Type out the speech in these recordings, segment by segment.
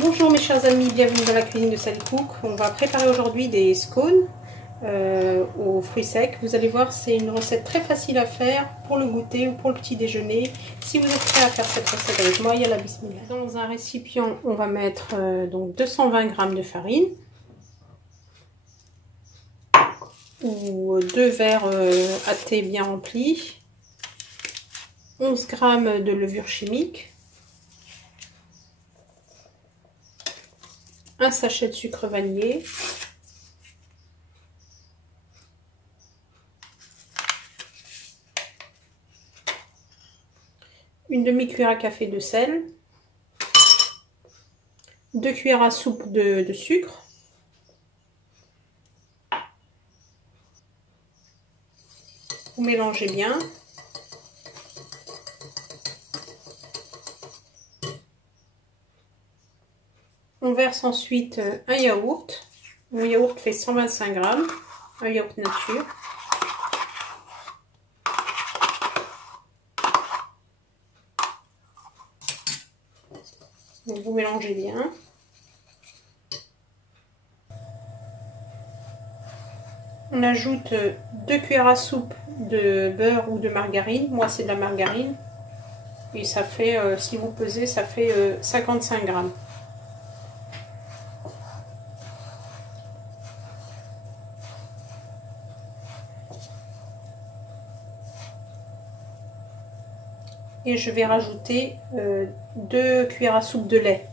Bonjour mes chers amis, bienvenue dans la cuisine de Sally Cook. On va préparer aujourd'hui des scones aux fruits secs. Vous allez voir, c'est une recette très facile à faire pour le goûter ou pour le petit déjeuner. Si vous êtes prêts à faire cette recette avec moi, il y a la bismillah. Dans un récipient, on va mettre donc 220 g de farine ou 2 verres à thé bien remplis, 11 g de levure chimique, un sachet de sucre vanillé, une demi-cuillère à café de sel, 2 cuillères à soupe de sucre, vous mélangez bien. On verse ensuite un yaourt. Mon yaourt fait 125 g, un yaourt nature. Donc vous mélangez bien. On ajoute 2 cuillères à soupe de beurre ou de margarine. Moi c'est de la margarine. Et ça fait, si vous pesez, ça fait 55 g. Et je vais rajouter 2 cuillères à soupe de lait.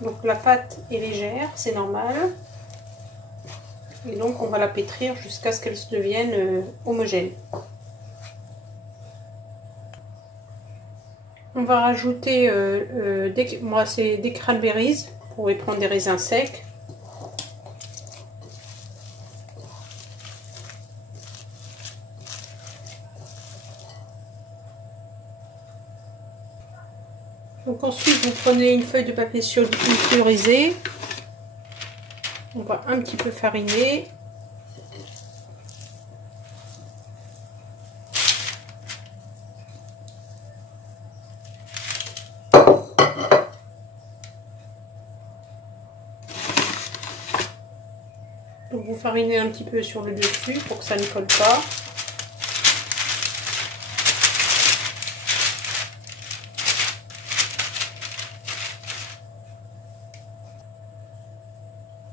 Donc la pâte est légère, c'est normal. Et donc on va la pétrir jusqu'à ce qu'elle se devienne homogène. On va rajouter, moi c'est des cranberries, vous pouvez prendre des raisins secs. Donc ensuite vous prenez une feuille de papier sulfurisé, on va un petit peu fariner. Donc vous farinez un petit peu sur le dessus pour que ça ne colle pas.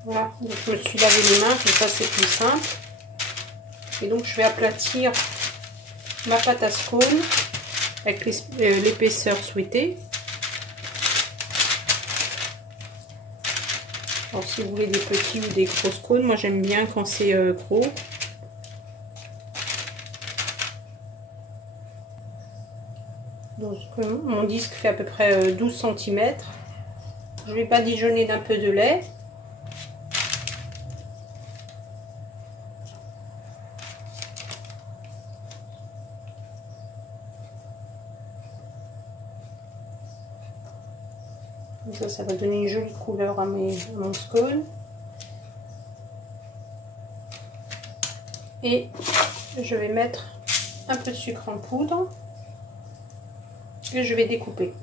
Voilà, donc je me suis lavé les mains, comme ça c'est plus simple. Et donc je vais aplatir ma pâte à scone avec l'épaisseur souhaitée. Alors si vous voulez des petits ou des gros scones, moi j'aime bien quand c'est gros. Donc mon disque fait à peu près 12 cm. Je vais badigeonner d'un peu de lait. Ça va donner une jolie couleur à mon scone. Et je vais mettre un peu de sucre en poudre et je vais découper.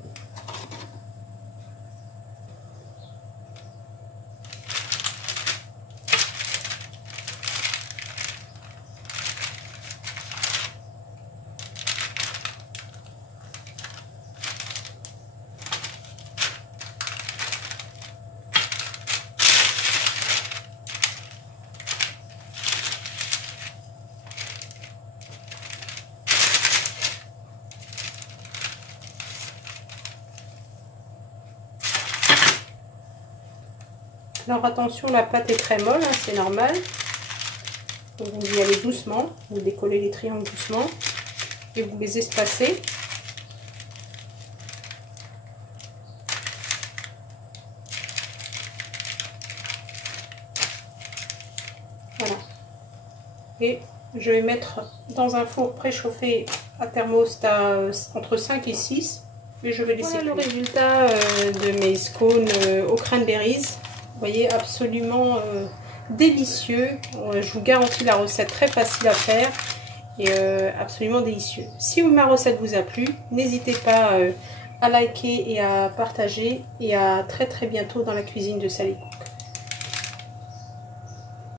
Alors attention, la pâte est très molle, hein, c'est normal. Donc vous y allez doucement, vous décollez les triangles doucement et vous les espacez. Voilà. Et je vais mettre dans un four préchauffé à thermostat entre 5 et 6 Et je vais laisser le résultat de mes scones aux cranberries. Vous voyez, absolument délicieux. Je vous garantis la recette très facile à faire et absolument délicieux. Si ma recette vous a plu, n'hésitez pas à liker et à partager. Et à très bientôt dans la cuisine de Sally Cook.